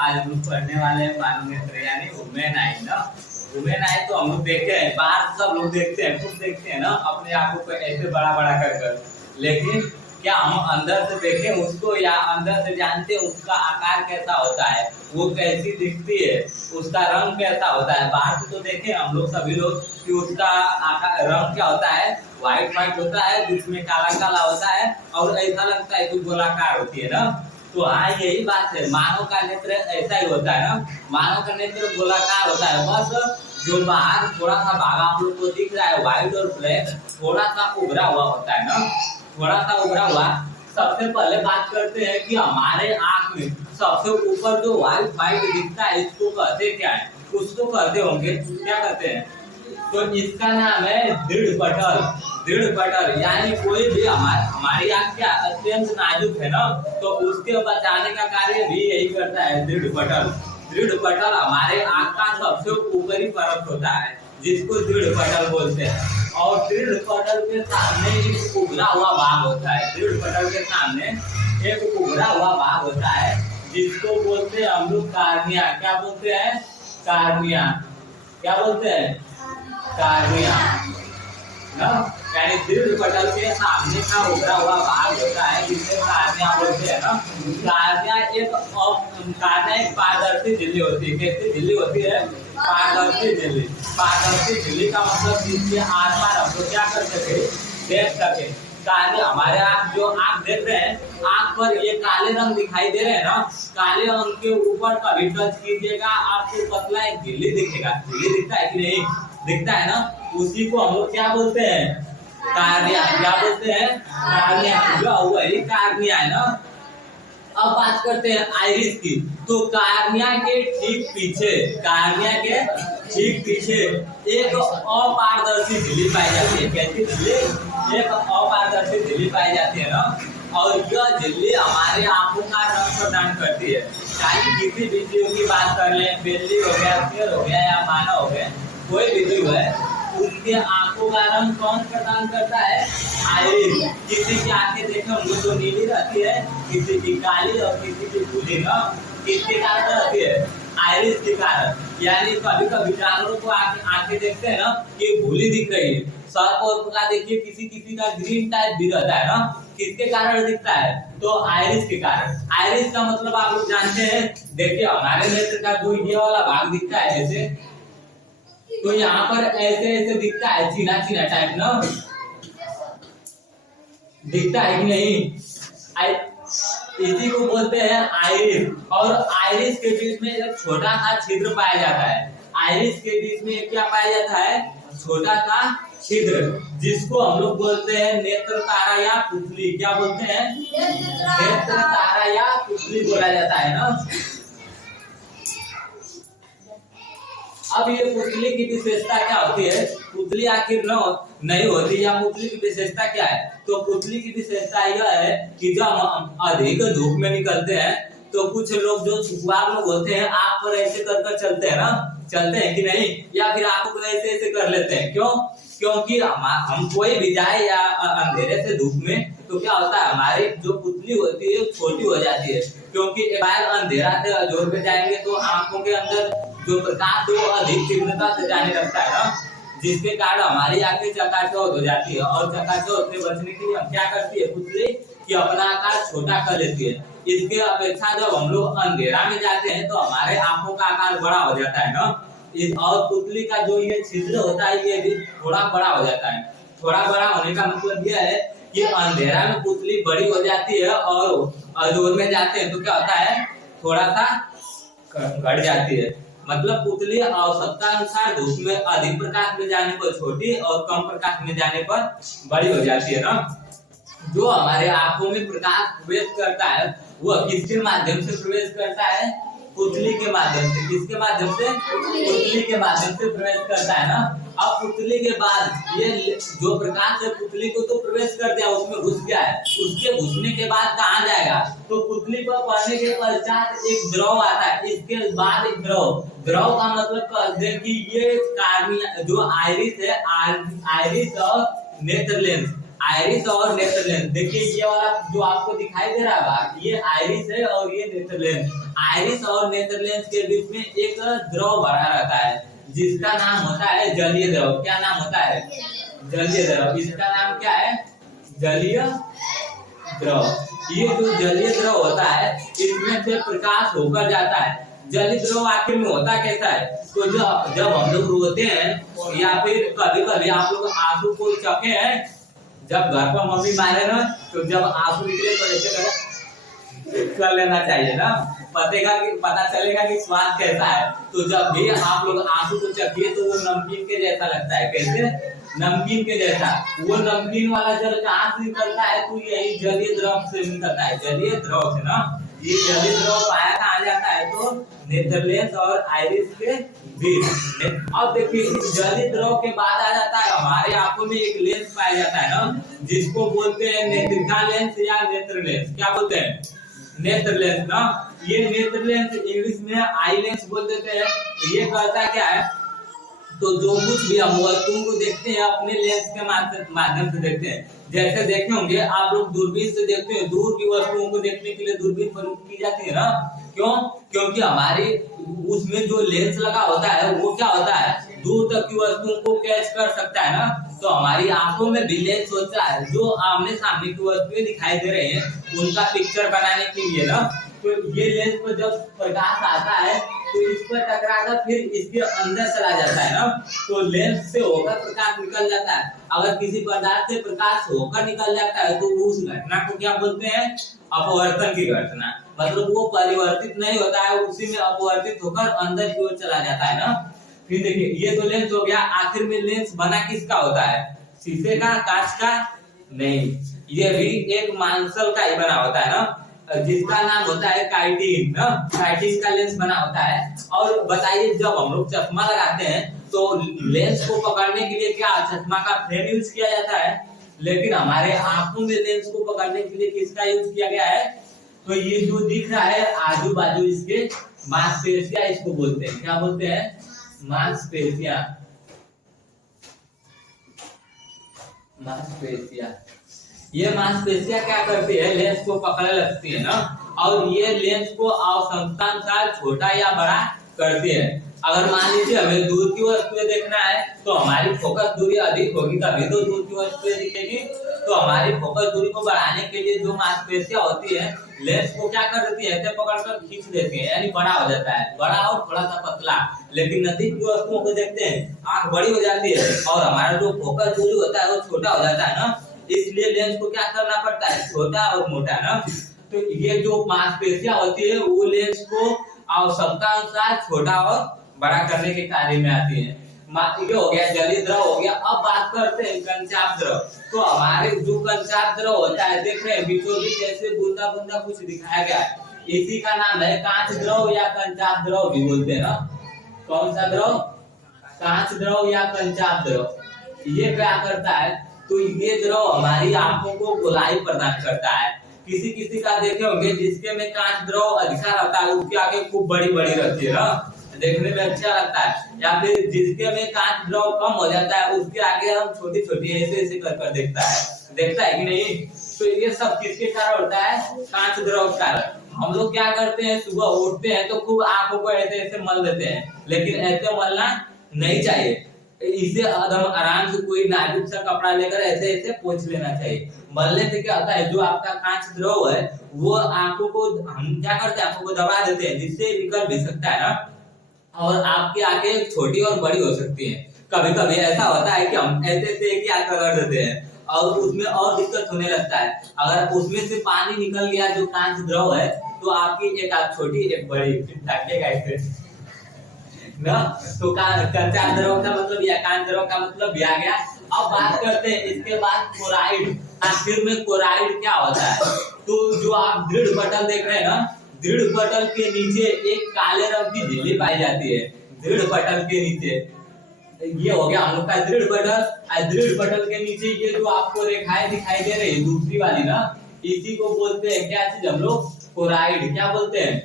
आज हम लोग पढ़ने वाले हैं मानव नेत्र यानी वुमेन आई ना। वुमेन आई तो हम लोग देखे हैं, बाहर सब लोग देखते हैं, खुद देखते हैं ना अपने आंखों को ऐसे बड़ा बड़ा कर। लेकिन क्या हम अंदर से देखें उसको या अंदर से जानते हैं उसका आकार कैसा होता है, वो कैसी दिखती है, उसका रंग कैसा होता है। बाहर से तो देखें हम लोग सभी लोग कि उसका आकार रंग क्या होता है, व्हाइट व्हाइट होता है, जिसमें काला काला होता है और ऐसा लगता है कि गोलाकार होती है ना। तो हाँ यही बात है, मानव का नेत्र ऐसा ही होता है ना। मानव का नेत्र गोलाकार होता है, बस जो बाहर थोड़ा सा भाग आप लोग को दिख रहा है व्हाइट और ब्लैक, थोड़ा सा उभरा हुआ होता है ना, थोड़ा सा उभरा हुआ। सबसे पहले बात करते हैं कि हमारे आंख में सबसे ऊपर जो व्हाइट व्हाइट दिखता है इसको कहते क्या है, उसको कहते होंगे क्या कहते हैं, तो इसका नाम है दृढ़ पटल। दृढ़ पटल यानी कोई भी हमारी आंख क्या अत्यंत नाजुक है ना, तो उसके बचाने का कार्य भी यही करता है दृढ़ पटल। दृढ़ पटल हमारे आंख का सबसे ऊपरी परत होता है जिसको दृढ़ पटल बोलते हैं। और दृढ़ पटल के सामने एक उभरा हुआ भाग होता है। दृढ़ पटल के सामने एक उभरा हुआ भाग होता है जिसको बोलते हैं हम लोग कार्निया। क्या बोलते हैं? कार्निया। क्या बोलते हैं? कार्निया ना, यानी दृढ़ पटल के सामने का उभरा हुआ भाग होता है जिसे कार्निया बोलते हैं ना। कार्निया एक पारदर्शी झिल्ली होती है। कैसी झिल्ली होती है? पारदर्शी झिल्ली। पारदर्शी झिल्ली का मतलब जिसके आर पार हम लोग क्या कर सके, देख सके। कार्निया हमारे आप जो आँख देख रहे हैं, आँख पर ये काले रंग दिखाई दे रहे हैं ना, काले रंग के ऊपर कभी टच कीजिएगा आपको पतला एक झिल्ली दिखेगा। झिल्ली दिखता है कि नहीं? दिखता है ना, उसी को हम लोग क्या बोलते हैं? कार्निया। क्या बोलते हैं? कार्निया। जो वही कार्निया है ना। अब बात करते हैं आइरिस की। तो कार्निया के ठीक पीछे, कार्निया के ठीक पीछे एक अपारदर्शी झिल्ली पाई जाती है। कैसी झिल्ली? एक अपारदर्शी झिल्ली पाई जाती है ना। और यह झिल्ली हमारे आंखों का रंग प्रदान करती है। चाहे किसी भी जीव की बात कर लें, बिल्ली हो गया, शेर हो गया या मानव हो गया, कोई भी जीव है, उसके आंखों का रंग कौन प्रदान करता है? आइरिस। किसी की आंखें देखें उनको तो नीली रहती है, किसी की काली और किसी की भूरी ना। किसके कारण रहती है? आइरिस के कारण। यानी कभी कभी जानवरों को आंखें देखते हैं ना कि भूरी दिख रही है। सर्प और का देखिए किसी किसी का ग्रीन टाइप भी रहता है ना। किसके कारण दिखता है? तो आइरिस के कारण। आइरिस का मतलब आप लोग जानते हैं, देखिए हमारे नेत्र का जो ये वाला भाग दिखता है जैसे, तो यहाँ पर ऐसे ऐसे दिखता है, चीना चीना टाइप ना दिखता है कि नहीं? इसी को बोलते हैं आइरिस। और आइरिस के बीच में एक छोटा सा छिद्र पाया जाता है। आइरिस के बीच में क्या पाया जाता है? छोटा सा छिद्र, जिसको हम लोग बोलते हैं नेत्र तारा या पुतली। क्या बोलते हैं? नेत्र तारा या पुतली बोला जाता है ना। अब ये पुतली की विशेषता क्या होती है? पुतली आखिर नहीं होती, या पुतली की विशेषता क्या है? तो पुतली की विशेषता यह है कि जब हम अधिक धूप में निकलते हैं तो कुछ लोग जो छुपवार लोग होते हैं आंख पर ऐसे कर चलते हैं ना, चलते हैं कि नहीं, या फिर आंख को ऐसे ऐसे कर लेते हैं। क्यों? क्योंकि हम कोई भी जाए या अंधेरे से धूप में तो क्या होता है, हमारी जो पुतली होती है छोटी हो जाती है। क्योंकि अंधेरा से जोर पे जाएंगे तो आंखों के अंदर जो प्रकाश जो अधिक तीव्रता से जाने लगता है ना, जिसके कारण हमारी आंखें चकाचौंध हो जाती है। और चकाचौंध से बचने के लिए हम क्या करती है पुतली कि अपना आकार छोटा कर लेती है। इसके अपेक्षा जब हम लोग अंधेरा में जाते हैं तो हमारे आंखों का आकार बड़ा हो जाता है ना। और पुतली का जो ये छिद्र होता है ये भी थोड़ा बड़ा हो जाता है। थोड़ा बड़ा होने का मतलब यह है कि अंधेरा में पुतली बड़ी हो जाती है और जोर में जाते हैं तो क्या होता है, थोड़ा सा घट जाती है। मतलब पुतली आवश्यकता अनुसार धूप में अधिक प्रकाश में जाने पर छोटी और कम प्रकाश में जाने पर बड़ी हो जाती है ना। जो हमारे आंखों में प्रकाश प्रवेश करता है वह किसके माध्यम से प्रवेश करता है? पुतली के माध्यम से। किसके माध्यम से? पुतली के माध्यम से प्रवेश करता है ना। अब पुतली के बाद ये जो प्रकाश है पुतली को तो प्रवेश कर दिया, उसमें घुस गया है। उसके घुसने के बाद कहाँ जाएगा? तो पुतली पर पड़ने के पश्चात एक द्रव आता है। इसके बाद एक द्रव का मतलब कहते हैं कि ये कार्निया जो आइरिस है, आइरिस और नेत्र लेंस, आइरिस और नेत्र लेंस। देखिए ये वाला जो आपको दिखाई दे रहा है ये आइरिस है और ये नेत्र लेंस। आइरिस और नेत्र लेंस के बीच में एक द्रव भरा रहता है जिसका नाम होता है जलीय द्रव। क्या नाम होता है? जलीय द्रव। इसका नाम क्या है? जलीय द्रव। ये जो जलीय द्रव होता है इसमें से प्रकाश होकर जाता है। जलीय द्रव आखिर में होता कैसा है? तो जब हम लोग रोते हैं या फिर कभी कभी आप लोग आंसू को चखे हैं, जब घर पर मम्मी मारे ना तो जब आंसू निकले तो ऐसे कर लेना चाहिए ना, पता चलेगा कि स्वाद कैसा है। तो जब भी आप लोग आंसू को चखिए तो वो नमकीन के जैसा लगता है। कैसे? नमकीन के जैसा। वो नमकीन वाला जल कहाँ से निकलता है? तो यही जलीय द्रव से निकलता है। जलीय द्रव से ना, ये जलीय द्रव पाया कहाँ जाता है? तो नेत्र लेंस और आइरिस के बीच। अब देखिए इस जलीय द्रव के बाद आ जाता है हमारे आंखों में एक लेंस पाया जाता है ना, जिसको बोलते हैं नेत्रिका लेंस या नेत्र लेंस। क्या बोलते हैं? नेत्र लेंस ना। ये नेत्र लेंस इंग्लिश में आई लेंस बोल देते हैं। ये करता क्या है? तो जो कुछ भी हम वस्तुओं को देखते हैं अपने लेंस के माध्यम से देखते हैं। जैसे देखे होंगे आप लोग दूरबीन से देखते हैं, दूर की वस्तुओं को देखने के लिए दूरबीन प्रयोग की जाती है ना। क्यों? क्योंकि हमारे उसमें जो लेंस लगा होता है वो क्या होता है? दूर तक की वस्तुओं को कैच कर सकता है ना। तो हमारी आंखों में भी लेंस होता है जो आमने सामने की वस्तुएं दिखाई दे रहे हैं उनका पिक्चर बनाने के लिए ना। तो ये लेंस पर जब प्रकाश आता है तो इस पर टकराकर फिर इसके अंदर चला जाता है ना, तो लेंस से होकर प्रकाश निकल जाता है। अगर किसी पदार्थ से प्रकाश होकर निकल जाता है तो उस घटना को क्या बोलते हैं? अपवर्तन की घटना। मतलब वो परिवर्तित नहीं होता है, उसी में अपवर्तित होकर अंदर की ओर चला जाता है ना। फिर देखिए ये तो लेंस हो गया। आखिर में लेंस बना किसका होता है? शीशे का, कांच का? नहीं, ये भी एक मांसल का ही बना होता है ना, जिसका नाम होता है काइटिन ना। काइटिन का लेंस बना होता है। और बताइए जब हम लोग चश्मा लगाते हैं तो लेंस को पकड़ने के लिए क्या चश्मा का फ्रेम यूज किया जाता है, लेकिन हमारे आंखों में लेंस को पकड़ने के लिए किसका यूज किया गया है? तो ये जो दिख रहा है आजू बाजू इसके मांसपेशियां, इसको बोलते हैं। क्या बोलते हैं? मांसपेशियां। मांसपेशियां। ये मांसपेशियां क्या करती है? लेंस को पकड़ने लगती है ना, और ये लेंस को आवश्यकतानुसार छोटा या बड़ा करती है। अगर मान लीजिए हमें दूर की वस्तुएं देखना है तो हमारी फोकस दूरी अधिक होगी, तभी तो दूर की वस्तुएं दिखेगी। तो हमारी फोकस दूरी को बढ़ाने के लिए जो मांसपेशियां होती है लेंस को क्या कर देती है? ऐसे पकड़कर खींच देती है, यानी बड़ा हो जाता है, बड़ा और थोड़ा सा पतला। लेकिन नजदीक की वस्तुओं को देखते हैं आंख बड़ी हो जाती है और हमारा जो फोकस दूरी होता है वो छोटा हो जाता है ना। इसलिए लेंस को क्या करना पड़ता है? छोटा और मोटा ना। तो ये जो मांसपेशियां होती है वो लेंस को आवश्यकता अनुसार छोटा और बड़ा करने के कार्य में आती है। ये हो गया जलीय द्रव हो गया। अब बात करते हैं कंचाप द्रव। तो हमारे जो कंचाप द्रव होता है देख रहे हैं बीचों बीच ऐसे बूंदा बूंदा कुछ दिखाया गया है, इसी का नाम है कांच द्रव या कंचाप द्रव भी बोलते हैं ना। कौन सा द्रव? कांच द्रव या कंचाप द्रव। ये क्या करता है? तो ये द्रव हमारी आंखों को गोलाई प्रदान करता है। किसी किसी का देखे होंगे जिसके में कांच द्रव अधिका रहता है उसकी आंखें खूब बड़ी बड़ी रहती है ना, देखने में अच्छा लगता है। या फिर जिसके में कांच द्रव कम हो जाता है उसके आगे हम छोटी छोटी ऐसे ऐसे कर देखता है कि नहीं। तो ये सब किसके कारण होता है? कांच द्रव के कारण। हम लोग क्या करते हैं? सुबह उठते हैं तो खूब आंखों को ऐसे ऐसे मल देते हैं, लेकिन ऐसे मलना नहीं चाहिए। इसे आराम से कोई नाजुक सा कपड़ा लेकर ऐसे ऐसे पोंछ लेना चाहिए। मलने से क्या होता है? जो आपका कांच द्रव है वो आंखों को हम क्या करते हैं? आंखों को दबा देते हैं, जिससे निकल भी सकता है ना, और आपकी आंखें छोटी और बड़ी हो सकती हैं। कभी कभी ऐसा होता है कि हम ऐसे ऐसे एक ही आंख कर देते हैं और उसमें और दिक्कत होने लगता है। अगर उसमें से पानी निकल गया जो कांच द्रव है तो आपकी एक आंख छोटी एक बड़ी ऐसे ना। तो कंचाप द्रव का मतलब या कांच द्रव का मतलब भी आ गया। अब बात करते हैं इसके बाद कोराइड। आखिर में कोराइड क्या होता है? तो जो आप दृढ़ पटल देख रहे हैं ना, दृढ़ पटल के नीचे एक काले रंग की झिल्ली पाई जाती है। दृढ़ पटल के नीचे ये हो गया हम लोग का दृढ़ पटल। दृढ़ पटल के नीचे ये जो आपको रेखाएं दिखाई दे रही है दूसरी वाली ना, इसी को बोलते हैं क्या चीज? हम लोग कोराइड। क्या बोलते हैं?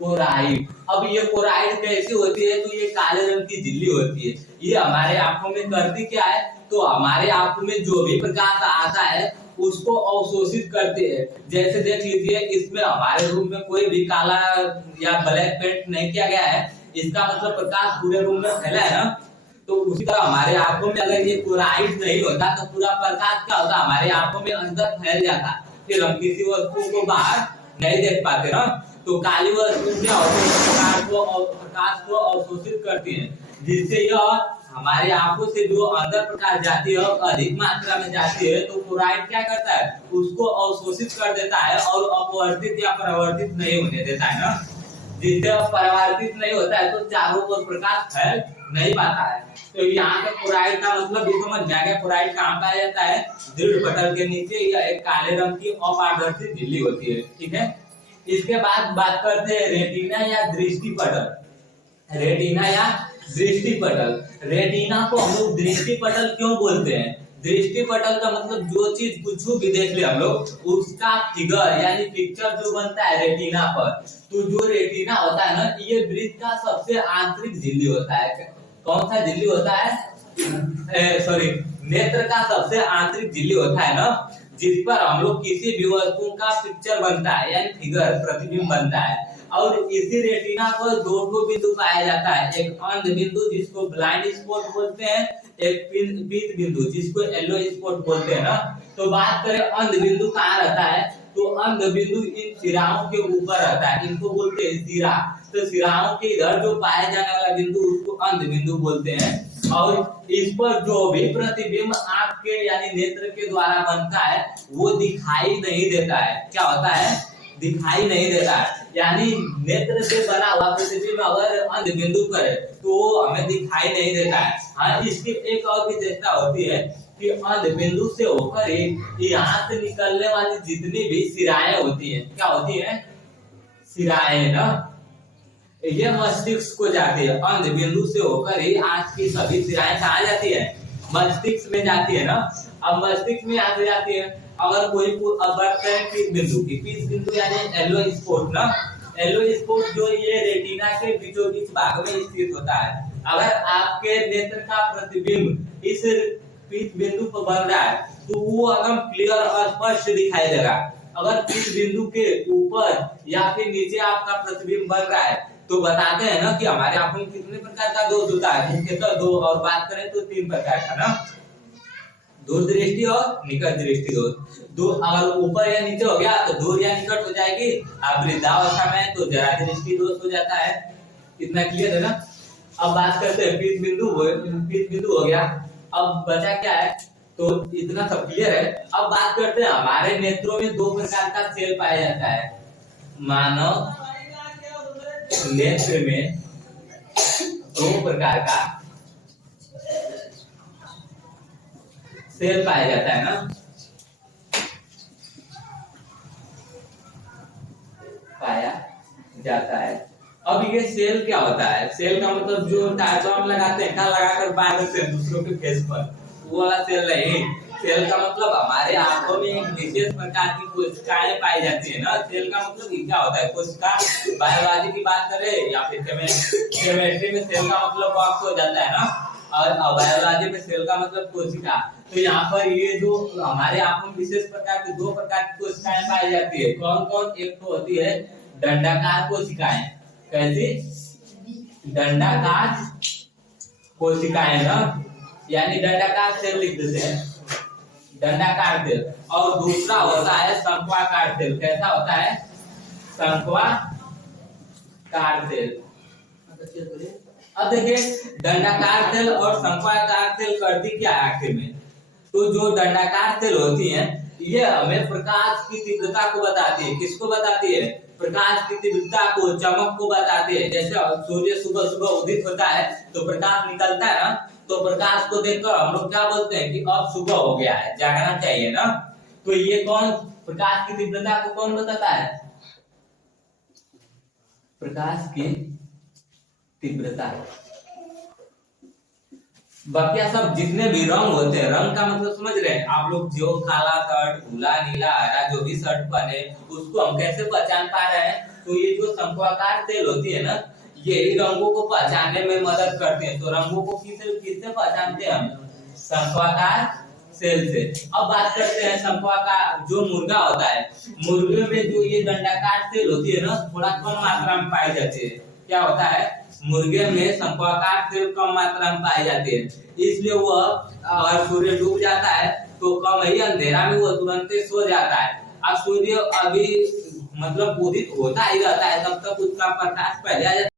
कोराइड। अब ये कोराइड कैसी होती है? तो ये काले रंग की झिल्ली होती है। ये हमारे आंखों में करती क्या है? तो हमारे आंखों में जो भी प्रकाश आता है उसको अवशोषित करते हैं। जैसे देख लीजिए, इसमें हमारे रूम में कोई भी काला या ब्लैक पेंट नहीं किया गया है, इसका मतलब प्रकाश पूरे रूम में फैला है ना। तो उसी तरह हमारे आंखों में अगर ये क्लोराइड नहीं होता तो पूरा प्रकाश क्या होता, हमारे आंखों में अंदर फैल जाता, फिर हम किसी वस्तु को बाहर नहीं देख पाते ना। तो काली वस्तु क्या होती है, प्रकाश को अवशोषित करती है, जिससे यह हमारे आंखों से जो अंदर प्रकाश जाती है अधिक मात्रा में जाती है, तो क्लोराइड क्या करता है, उसको अवशोषित कर देता है और अपवर्तित या परावर्तित नहीं होने देता है ना। जिससे परावर्तित नहीं होता है तो चारों ओर प्रकाश फैल नहीं पाता है। तो यहाँ पे क्लोराइड का मतलब भी समझ में आ गया। क्लोराइड कहाँ पाया जाता है, दृढ़ पटल के नीचे, यह एक काले रंग की अपारदर्शी झिल्ली होती है, ठीक है। इसके बाद बात करते हैं रेटिना या दृष्टि पटल। रेटिना या दृष्टि पटल, रेटिना को हम लोग दृष्टि पटल क्यों बोलते हैं? दृष्टि पटल का मतलब जो चीज कुछ भी देख ले हम लोग उसका फिगर यानी पिक्चर जो बनता है रेटिना पर। तो जो रेटिना होता है ना, ये वृत्त का सबसे आंतरिक झिल्ली होता है। कौन सा झिल्ली होता है? सॉरी, नेत्र का सबसे आंतरिक झिल्ली होता है ना, जिस पर हम लोग किसी भी वस्तु का पिक्चर बनता है यानी फिगर, प्रतिबिंब बनता है। और इसी रेटिना पर दो बिंदु पाया जाता है, एक अंध बिंदु जिसको ब्लाइंड स्पॉट बोलते हैं, एक पीत बिंदु जिसको येलो स्पॉट बोलते हैं ना। तो बात करें अंध बिंदु कहाँ रहता है, तो अंध बिंदु इन सिराओं के ऊपर रहता है, इनको बोलते हैं सिरा। तो सिराओं के इधर जो पाया जाने वाला बिंदु उसको अंध बिंदु बोलते हैं। और इस पर जो भी प्रतिबिंब आंख के यानी नेत्र के द्वारा बनता है वो दिखाई नहीं देता है। क्या होता है? दिखाई नहीं देता है। यानी नेत्र से बना हुआ प्रतिबिंब अगर अंध बिंदु करे तो हमें दिखाई नहीं देता है। हाँ, इसकी एक और विशेषता होती है कि अंध बिंदु से होकर यहाँ से निकलने वाली जितनी भी सिराएं होती है, क्या होती है? सिराएं ना, ये मस्तिष्क को जाती है। अंध बिंदु से होकर ही आंख की सभी सिराएं कहाँ जाती है? मस्तिष्क में जाती है ना। अब मस्तिष्क में आ जाती है। अगर कोई बात करें पीत बिंदु की, पीत बिंदु यानी येलो स्पॉट ना, येलो स्पॉट जो ये रेटिना के बीचों बीच भाग में स्थित होता है। अगर आपके नेत्र का प्रतिबिंब इस पीत बिंदु पर बन रहा है तो वो एकदम क्लियर और स्पष्ट दिखाई देगा। अगर पीत बिंदु के ऊपर या फिर नीचे आपका प्रतिबिंब बन रहा है तो बताते हैं ना कि हमारे आंखों में कितने प्रकार का दोष होता है, मुख्यतः दो, और बात करें तो 3 प्रकार का ना, दूर दृष्टि और निकट दृष्टि दोष। अगर ऊपर या नीचे हो गया तो दूर या निकट हो जाएगी, आप वृद्धावस्था में तो जरा दृष्टि दोष हो जाता है। इतना क्लियर है ना। अब बात करते हैं पीत बिंदु हो गया। अब बचा क्या है, तो इतना सब क्लियर है। अब बात करते हैं हमारे नेत्रों में 2 प्रकार का सेल पाया जाता है। मानव नेत्र में 2 प्रकार का सेल पाया जाता है ना, पाया जाता है। अब ये सेल क्या होता है? सेल का मतलब जो टाइटॉन लगाते हैं, क्या लगाकर बाहर रखते हैं दूसरों के फेस पर, वो वाला सेल नहीं। सेल का मतलब हमारे आंखों में एक विशेष प्रकार की कोशिकाएं पाई जाती है ना। सेल का मतलब क्या होता है? कोशिका। बायोलॉजी की बात करें या फिर केमिस्ट्री में सेल का मतलब बॉक्स हो जाता है ना, और बायोलॉजी में सेल का मतलब कोशिका। तो यहाँ पर ये जो हमारे आंखों में विशेष प्रकार की 2 प्रकार की कोशिकाएं पाई जाती है। कौन कौन? एक तो होती है दंडाकार कोशिकाएं। कैसी? दंडाकार कोशिकाएं ना, यानी दंडाकार सेल लिख देते हैं, दंडाकार सेल। और दूसरा होता है शंक्वाकार सेल। कैसा होता है? शंक्वाकार सेल। अब देखिए, दंडाकार सेल और शंक्वाकार सेल करती क्या है आखिर में? तो जो दंडाकार सेल होती हैं ये हमें प्रकाश की तीव्रता को बताती है। किसको बताती है? प्रकाश की तीव्रता को, चमक को बताती है। जैसे सूर्य सुबह सुबह उदित होता है तो प्रकाश निकलता है ना, तो प्रकाश को देखकर हम लोग क्या बोलते हैं कि अब सुबह हो गया है, जागना चाहिए ना। तो ये कौन प्रकाश की तीव्रता को कौन बताता है? प्रकाश की तीव्रता। बाकी सब जितने भी रंग होते हैं, रंग का मतलब समझ रहे हैं आप लोग? जो काला शर्ट, भूला, नीला, हरा जो भी शर्ट पहने उसको हम कैसे पहचान पा रहे हैं? तो ये जो शंक्वाकार सेल होती है ना, ये रंगों को पहचानने में मदद करते हैं। तो रंगों को किससे पहचानते हैं हम? शंक्वाकार सेल से। अब बात करते हैं शंक्वाकार जो मुर्गा होता है, मुर्गे में जो ये दंडाकार सेल होती है ना, थोड़ा कम मात्रा में पाई जाती है। क्या होता है, मुर्गे में शंक्वाकार सेल कम मात्रा में पाई जाती है, इसलिए वह अगर सूर्य डूब जाता है तो कम ही अंधेरा में वो तुरंत सो जाता है। अब सूर्य अभी मतलब उदित होता ही रहता है, तब तक उसका प्रकाश पहले आ जाता है।